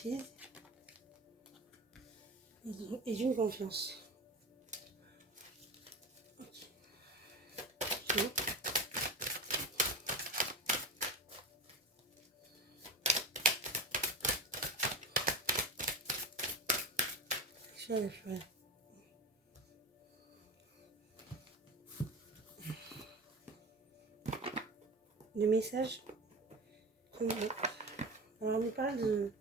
prise et d'une confiance. Okay. Le message, alors on nous parle de,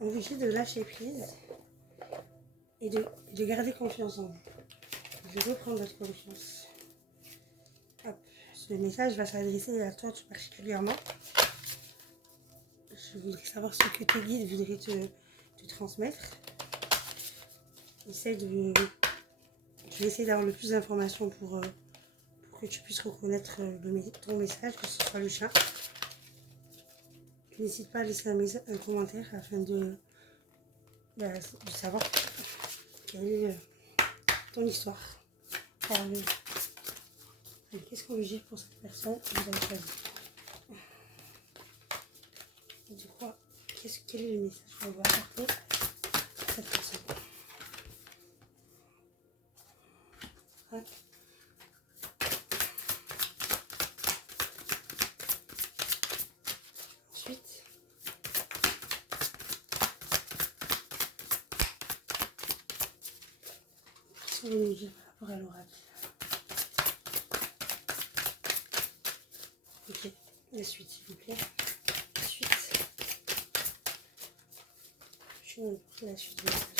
on vous dit de lâcher prise et de garder confiance en vous. Je vais reprendre votre confiance. Hop. Ce message va s'adresser à toi tout particulièrement. Je voudrais savoir ce que tes guides voudraient te transmettre. Je vais essayer d'avoir le plus d'informations pour que tu puisses reconnaître ton message, que ce soit le chat. N'hésite pas à laisser un commentaire afin de savoir quelle est ton histoire. Qu'est-ce qu'on veut dire pour cette personne que vous avez choisie? Du coup, quel est le message qu'on va apporter à cette personne? Hein? Ensuite, qu'est-ce qu'on veut nous dire par rapport à l'oracle? Ok, la suite s'il vous plaît. La suite. Je vais apporter la suite du message.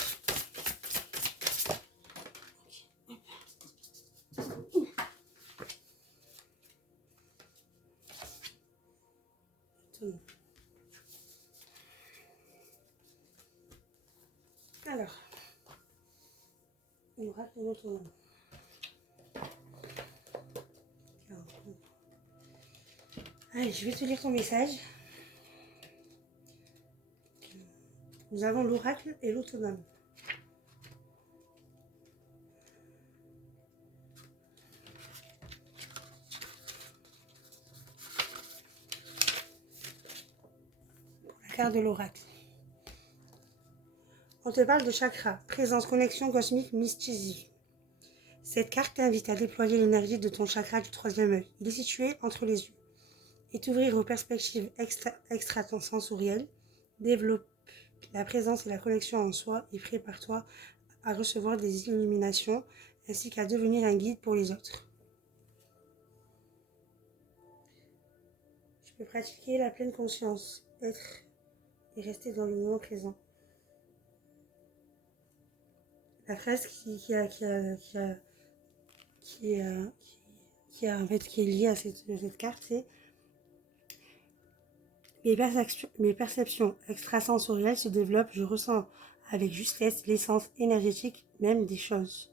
Alors, l'oracle de ton nom. Allez, je vais te lire ton message. Nous avons l'oracle et l'autonome. La carte de l'oracle. On te parle de chakra, présence, connexion cosmique, mysticisme. Cette carte t'invite à déployer l'énergie de ton chakra du troisième œil. Il est situé entre les yeux. Et t'ouvrir aux perspectives extrasensorielles. Développe la présence et la connexion en soi et prépare-toi à recevoir des illuminations ainsi qu'à devenir un guide pour les autres. Tu peux pratiquer la pleine conscience, être et rester dans le moment présent. La phrase qui est liée à cette carte, c'est mes perceptions extrasensorielles se développent, je ressens avec justesse l'essence énergétique même des choses.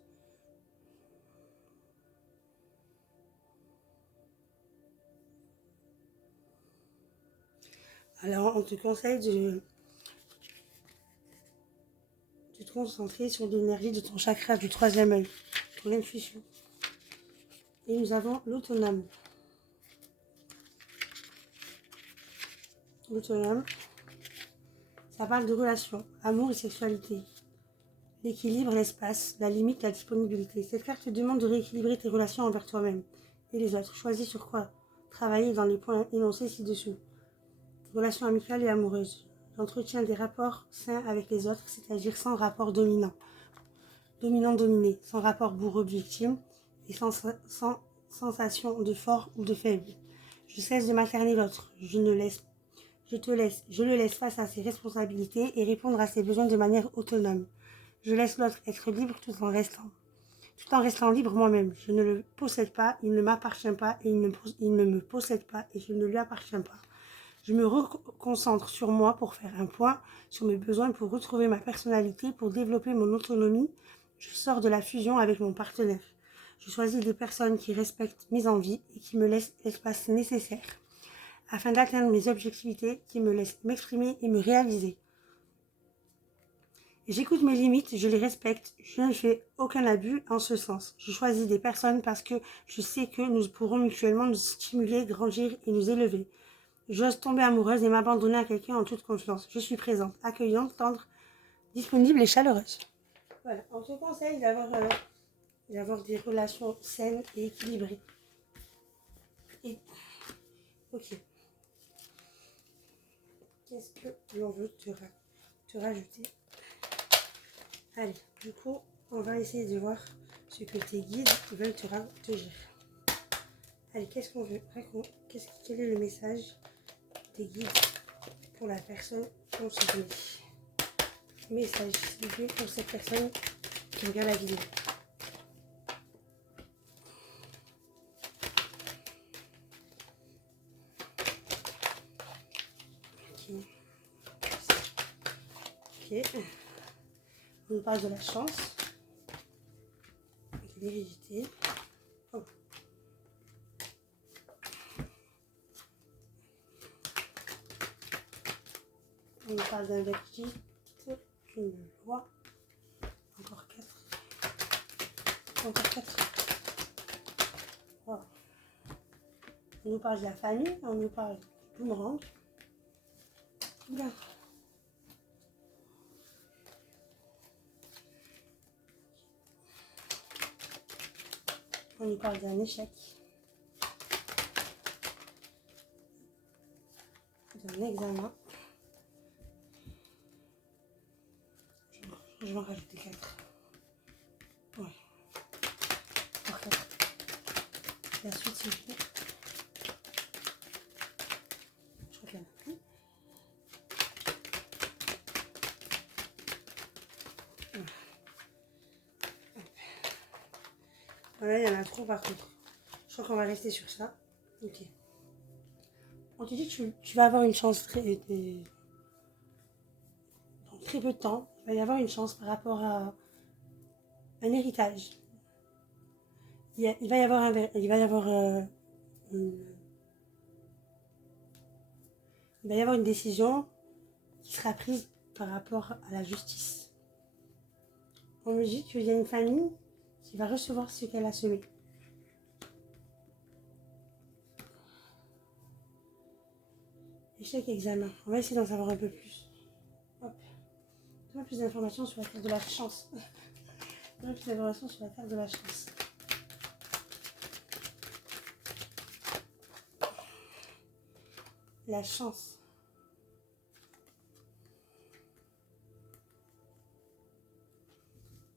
Alors on te conseille de te concentrer sur l'énergie de ton chakra du troisième œil, pour l'intuition. Et nous avons l'autonome. L'autonome, ça parle de relations, amour et sexualité. L'équilibre, l'espace, la limite, la disponibilité. Cette carte te demande de rééquilibrer tes relations envers toi-même et les autres. Choisis sur quoi travailler dans les points énoncés ci-dessous. Relations amicales et amoureuses. L'entretien des rapports sains avec les autres, c'est-à-dire sans rapport dominant. Dominant-dominé, sans rapport bourreau-victime et sans sensation de fort ou de faible. Je cesse de materner l'autre. Je le laisse face à ses responsabilités et répondre à ses besoins de manière autonome. Je laisse l'autre être libre tout en restant libre moi-même. Je ne le possède pas, il ne m'appartient pas et il ne me possède pas et je ne lui appartiens pas. Je me reconcentre sur moi pour faire un point sur mes besoins, pour retrouver ma personnalité, pour développer mon autonomie. Je sors de la fusion avec mon partenaire. Je choisis des personnes qui respectent mes envies et qui me laissent l'espace nécessaire afin d'atteindre mes objectivités, qui me laissent m'exprimer et me réaliser. J'écoute mes limites, je les respecte, je ne fais aucun abus en ce sens. Je choisis des personnes parce que je sais que nous pourrons mutuellement nous stimuler, grandir et nous élever. J'ose tomber amoureuse et m'abandonner à quelqu'un en toute confiance. Je suis présente, accueillante, tendre, disponible et chaleureuse. Voilà, on te conseille d'avoir des relations saines et équilibrées. Et, ok. Qu'est-ce que l'on veut te rajouter? Allez, du coup, on va essayer de voir ce que tes guides veulent te dire. Allez, qu'est-ce qu'on veut? Quel est le message des guides pour la personne concernée? Message ciblé pour cette personne qui regarde la vidéo. Ok. On nous parle de la chance, de l'hérédité. Oh. On nous parle d'un verdict, d'une loi. Encore 4. Encore 4. Wow. On nous parle de la famille, on nous parle du boomerang. Bien. On nous parle d'un échec, d'un examen. Je vais en rajouter 4. Ouais. Encore 4. La suite, c'est fait. Je crois qu'il y en a plus. Voilà, il y en a trop par contre. Je crois qu'on va rester sur ça. Ok. On te dit que tu vas avoir une chance dans très peu de temps. Il va y avoir une chance par rapport à un héritage. Il va y avoir une décision qui sera prise par rapport à la justice. On me dit qu'il y a une famille qui va recevoir ce qu'elle a semé. Échec examen. On va essayer d'en savoir un peu plus. Hop. Donne-moi plus d'informations sur la carte de la chance. Donne-moi plus d'informations sur la carte de la chance. La chance.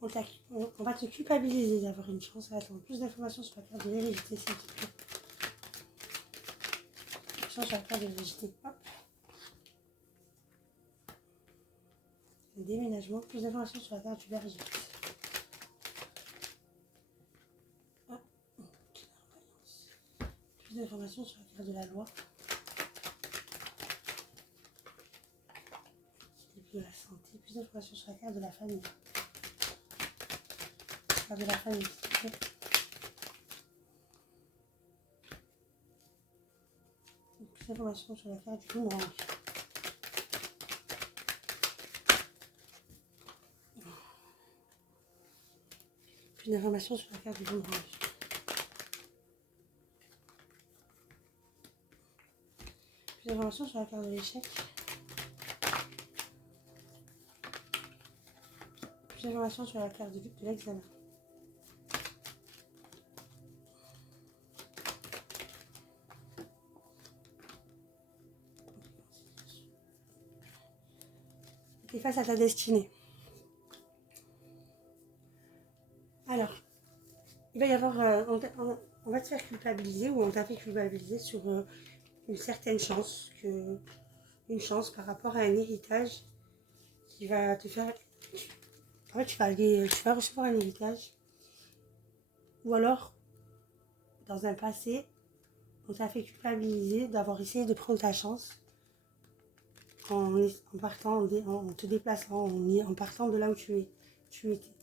On va te culpabiliser d'avoir une chance. Attends, plus d'informations sur la carte de l'hérédité, s'il te plaît. Sur la carte de l'hérédité. Hop. Le déménagement. Plus d'informations sur la carte du berger. Hop. Plus d'informations sur la carte de la loi. De la santé. Plus d'informations sur la carte de la famille. La carte de la famille, s'il te plaît. Plus d'informations sur la carte du boomerang. Plus d'informations sur la carte du boomerang. Plus d'informations sur la carte de l'échec. Plus d'informations sur la carte de l'examen. Et face à ta destinée. Alors, il va y avoir, on va te faire culpabiliser, ou on t'a fait culpabiliser sur une certaine chance, une chance par rapport à un héritage qui va te faire. En fait, tu vas recevoir un héritage, ou alors, dans un passé, on t'a fait culpabiliser d'avoir essayé de prendre ta chance en partant, en te déplaçant, en partant de là où tu étais.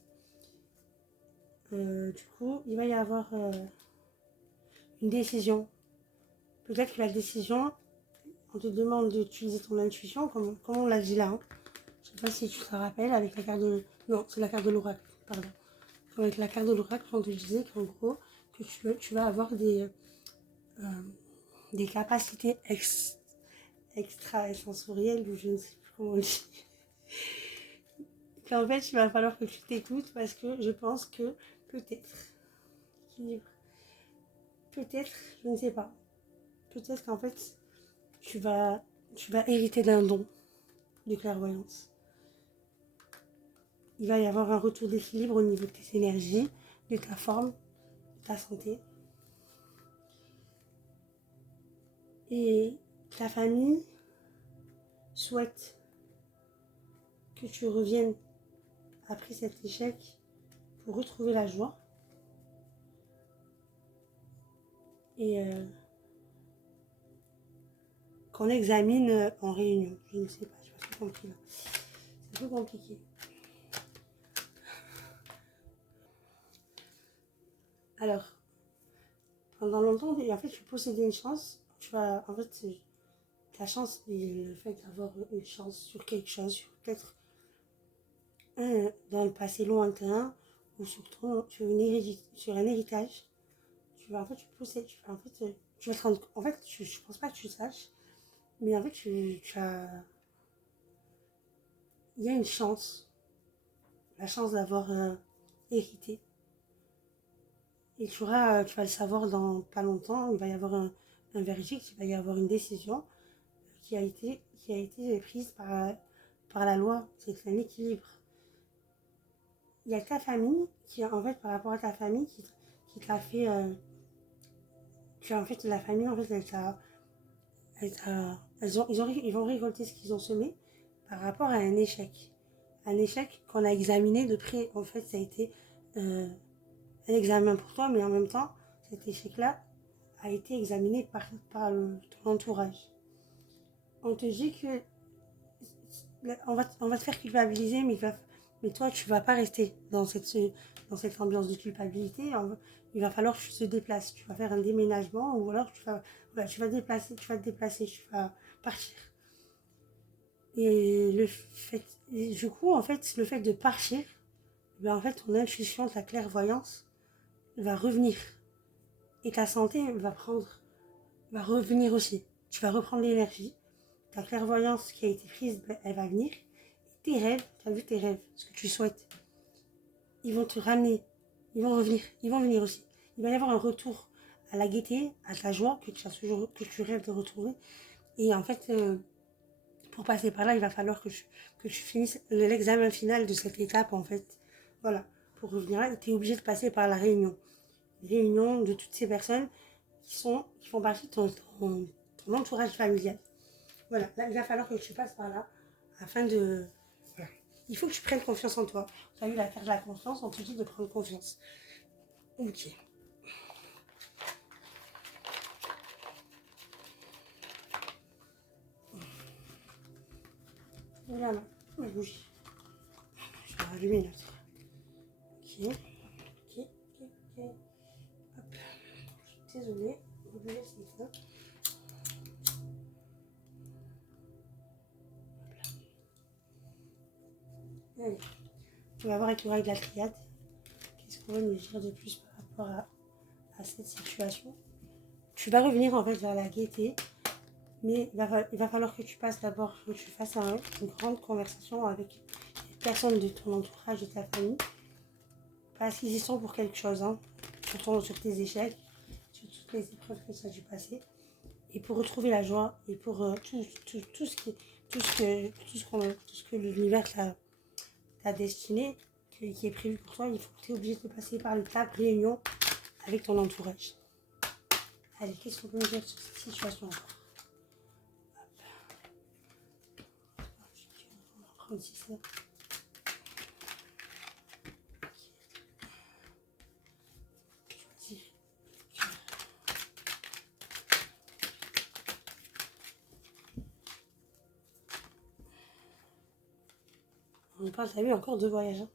Du coup, il va y avoir une décision. Peut-être que la décision, on te demande d'utiliser ton intuition, comme on l'a dit là. Hein. Je ne sais pas si tu te rappelles, avec la carte de... Non, c'est la carte de l'oracle, pardon. Avec la carte de l'oracle, on te disait qu'en gros, que tu vas avoir des capacités extra-sensorielle, ou je ne sais plus comment on dit. Qu'en fait, il va falloir que tu t'écoutes parce que je pense que peut-être, peut-être, je ne sais pas, peut-être qu'en fait, tu vas hériter d'un don de clairvoyance. Il va y avoir un retour d'équilibre au niveau de tes énergies, de ta forme, de ta santé. Et ta famille souhaite que tu reviennes après cet échec pour retrouver la joie. Et qu'on examine en réunion. Je ne sais pas, je n'ai pas compris là. C'est un peu compliqué. Alors, pendant longtemps, en fait, tu possédais une chance. En fait, ta chance, le fait d'avoir une chance sur quelque chose, sur peut-être dans le passé lointain, ou sur un héritage, en fait, tu possèdes, en fait, tu vas te rendre, en fait, je pense pas que tu saches, mais en fait, il y a une chance, la chance d'avoir hérité. Et tu vas le savoir dans pas longtemps, il va y avoir un verdict, il va y avoir une décision qui a été prise par la loi. C'est un équilibre. Il y a ta famille qui, en fait, par rapport à ta famille, qui t'a fait. En fait, la famille, en fait, ils vont récolter ce qu'ils ont semé par rapport à un échec. Un échec qu'on a examiné de près. En fait, ça a été un examen pour toi, mais en même temps, cet échec-là a été examiné par ton entourage. On te dit que on va te faire culpabiliser, mais toi, tu vas pas rester dans cette ambiance de culpabilité. Il va falloir que tu te déplaces. Tu vas faire un déménagement ou alors tu vas te déplacer, tu vas partir. Et du coup, en fait, le fait de partir, en fait, ton intuition, ta clairvoyance va revenir. Et ta santé va revenir aussi. Tu vas reprendre l'énergie. Ta clairvoyance qui a été prise, elle va venir. Et tes rêves, tu as vu tes rêves, ce que tu souhaites, ils vont te ramener. Ils vont revenir. Ils vont venir aussi. Il va y avoir un retour à la gaieté, à ta joie que tu rêves de retrouver. Et en fait, pour passer par là, il va falloir que tu finisses l'examen final de cette étape, en fait. Voilà. Pour revenir là, tu es obligé de passer par la réunion. Réunion de toutes ces personnes qui font partie de ton entourage familial. Voilà, là, il va falloir que tu passes par là afin de... Voilà. Il faut que tu prennes confiance en toi. Tu as eu l'affaire de la confiance, on te dit de prendre confiance. Ok. Voilà, ma bougie. Je vais rallumer une autre. Ok. Ok. Ok. Hop. Je suis désolée. Ma bougie, c'est ça. Allez. On va voir avec l'oreille de la triade. Qu'est-ce qu'on va nous dire de plus par rapport à cette situation. Tu vas revenir en fait vers la gaieté. Mais il va falloir que tu passes d'abord, que tu fasses une grande conversation avec les personnes de ton entourage, de ta famille. Parce qu'ils y sont pour quelque chose, hein. Sur tes échecs, sur toutes les épreuves que ça a dû passer. Et pour retrouver la joie, et pour tout ce que l'univers t'a destiné, qui est prévu pour toi, tu es obligé de passer par l'étape réunion avec ton entourage. Allez, qu'est-ce qu'on peut me dire sur cette situation encore? On va prendre ici ça. On parle, t'as vu, encore de voyage. Hein.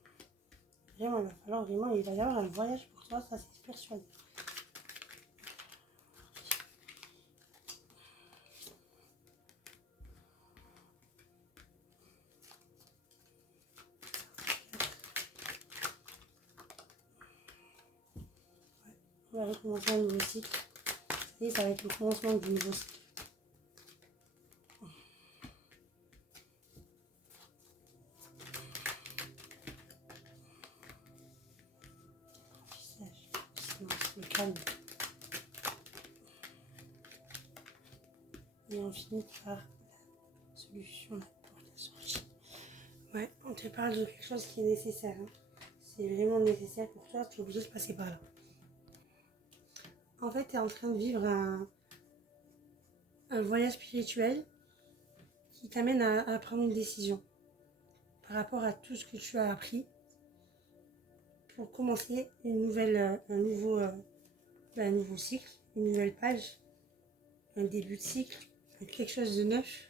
Vraiment, il va y avoir un voyage pour toi, ça c'est persuadé. On va recommencer un nouveau cycle. Et ça va être le commencement du nouveau cycle. calme. Et on finit par la solution, la porte, la sortie. Ouais, on te parle de quelque chose qui est nécessaire. Hein. C'est vraiment nécessaire pour toi, tu es obligé de passer par là. En fait, tu es en train de vivre un voyage spirituel qui t'amène à prendre une décision par rapport à tout ce que tu as appris pour commencer un nouveau cycle, une nouvelle page, un début de cycle, quelque chose de neuf.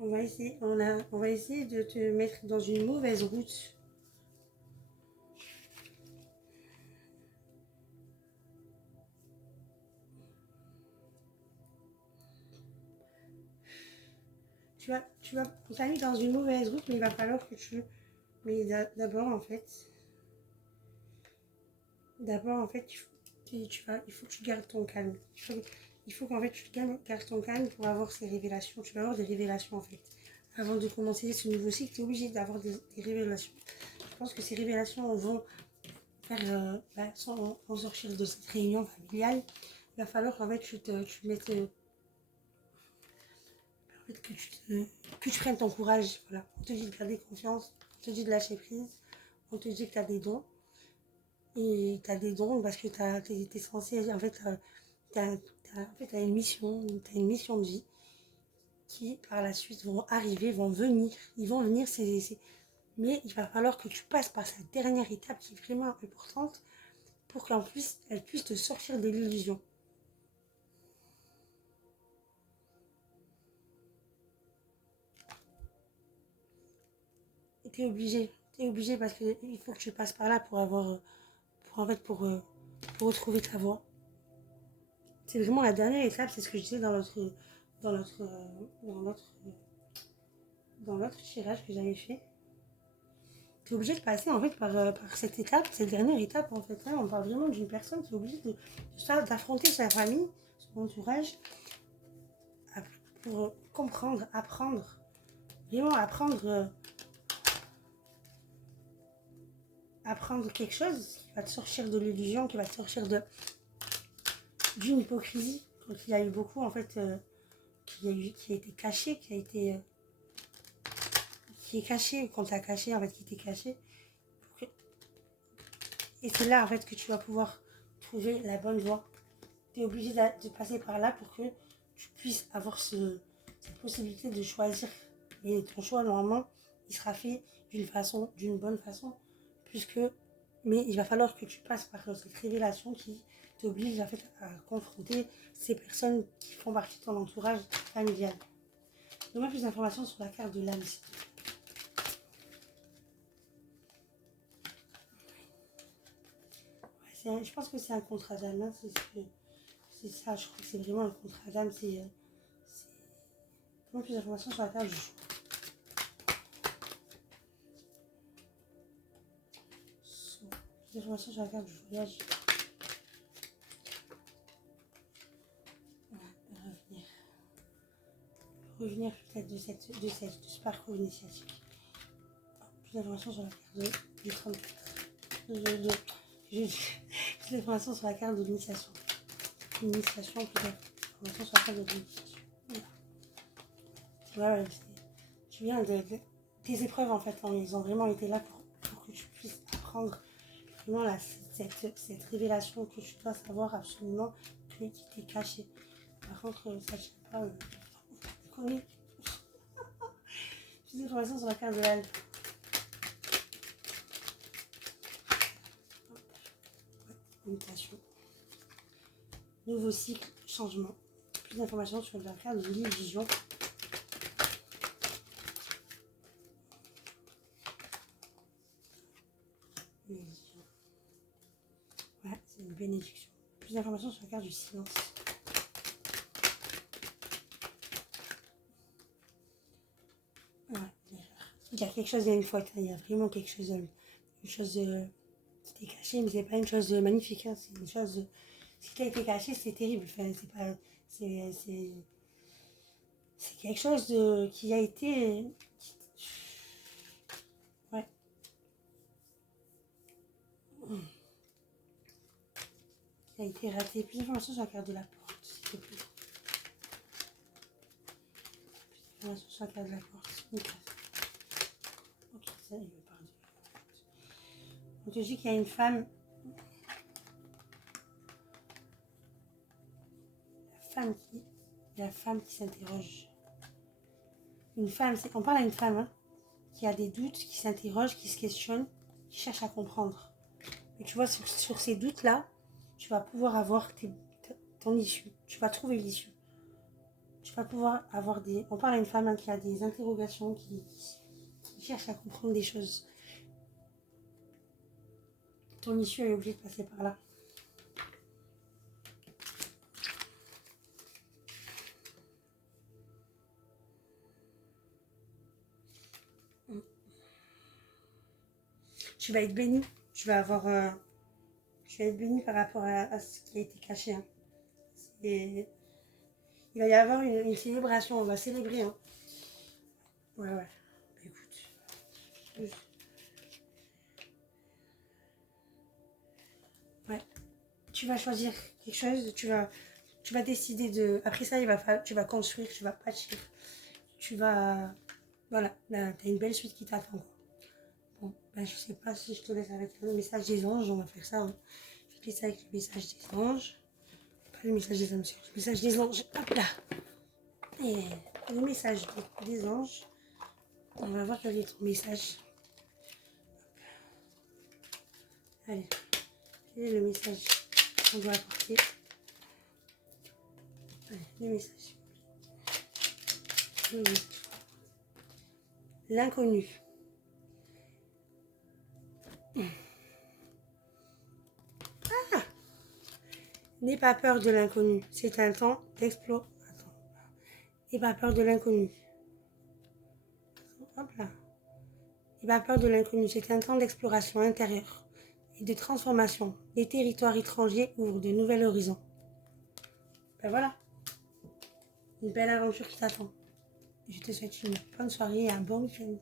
On va essayer de te mettre dans une mauvaise route. On t'a mis dans une mauvaise route, mais il va falloir que mais d'abord, en fait, il faut que tu gardes ton calme. Il faut qu'en fait, tu gardes ton calme pour avoir ces révélations. Tu vas avoir des révélations, en fait. Avant de commencer ce nouveau cycle, tu es obligé d'avoir des révélations. Je pense que ces révélations vont faire, sans sortir de cette réunion familiale. Il va falloir qu'en fait, tu mettes... que tu prennes ton courage. Voilà. On te dit de garder confiance, on te dit de lâcher prise, on te dit que tu as des dons. Et tu as des dons parce que tu es censé, en fait, tu as une mission de vie qui, par la suite, vont arriver, vont venir. Ils vont venir, mais il va falloir que tu passes par cette dernière étape qui est vraiment importante pour qu'en plus, elle puisse te sortir de l'illusion. Et t'es obligé parce qu'il faut que tu passes par là pour retrouver ta voie. C'est vraiment la dernière étape, c'est ce que je disais dans l'autre tirage que j'avais fait. Tu es obligé de passer en fait par cette étape, cette dernière étape en fait. Là, on parle vraiment d'une personne qui est obligée d'affronter sa famille, son entourage, pour comprendre, apprendre, vraiment apprendre quelque chose qui va te sortir de l'illusion, qui va te sortir d'une hypocrisie, quand il y a eu beaucoup en fait, qui a été caché, qui est caché, qu'on t'a caché en fait, qui était caché. Et c'est là en fait que tu vas pouvoir trouver la bonne voie. Tu es obligé de passer par là pour que tu puisses avoir cette possibilité de choisir. Et ton choix, normalement, il sera fait d'une bonne façon, mais il va falloir que tu passes par cette révélation qui t'oblige en fait, à confronter ces personnes qui font partie de ton entourage familial. Donne-moi plus d'informations sur la carte de l'âme. Je pense que c'est un contrat d'âme, hein, c'est ça, je crois que c'est vraiment un contrat d'âme. Donne-moi plus d'informations sur la carte du jour. Plus d'informations sur la carte du voyage. Revenir peut-être de ce parcours initiatique. Plus d'informations sur la carte du 34. Plus d'informations sur la carte de l'initiation. L'initiation, plus d'informations sur la carte de l'initiation. Voilà, tu viens tes épreuves en fait, ils ont vraiment été là pour que tu puisses apprendre vraiment cette révélation que tu dois savoir absolument qui t'est cachée. Par contre, ça ne tient pas. Plus d'informations sur la carte de l'âme. Mutation. Nouveau cycle, changement. Plus d'informations sur la carte de l'illusion. Ouais, c'est une bénédiction. Plus d'informations sur la carte du silence. Ouais, il y a quelque chose, il y a une faute, il y a vraiment quelque chose, une chose qui t'est cachée, mais c'est pas une chose magnifique, hein, c'est une chose Ce qui a été caché, c'est terrible. Enfin, c'est pas... C'est quelque chose qui a été... Ouais. Qui a été raté. Plus d'informations sur la carte de la porte, s'il te plaît. Plus d'informations sur la carte de la porte. Ok, ça, il veut parler. On te dit qu'il y a une femme... La femme qui s'interroge. Une femme, on parle à une femme hein, qui a des doutes, qui s'interroge, qui se questionne, qui cherche à comprendre. Et tu vois, sur ces doutes-là, tu vas pouvoir avoir ton issue. Tu vas trouver l'issue. Tu vas pouvoir avoir des... On parle à une femme hein, qui a des interrogations, qui cherche à comprendre des choses. Ton issue, elle est obligée de passer par là. Tu vas être béni. Tu vas avoir... tu vas être béni par rapport à ce qui a été caché. Hein. Il va y avoir une célébration. On va célébrer. Hein. Ouais. Écoute. Ouais. Tu vas choisir quelque chose. Tu vas décider de... Après ça, tu vas construire. Tu vas bâtir. Tu vas... Voilà. Là, t'as une belle suite qui t'attend. Bon, ben, je sais pas si je te laisse avec le message des anges. On va faire ça. Hein. Je te laisse avec le message des anges. Pas le message des hommes, le message des anges. Hop là. Et le message des anges. On va voir quel est ton message. Allez. Quel est le message qu'on doit apporter? Allez, le message. L'inconnu. Ah! N'aie pas peur de l'inconnu. C'est un temps d'explorer. Attends. N'aie pas peur de l'inconnu. Hop là. N'aie pas peur de l'inconnu. C'est un temps d'exploration intérieure et de transformation. Les territoires étrangers ouvrent de nouveaux horizons. Ben voilà. Une belle aventure qui t'attend. Je te souhaite une bonne soirée et un bon week-end.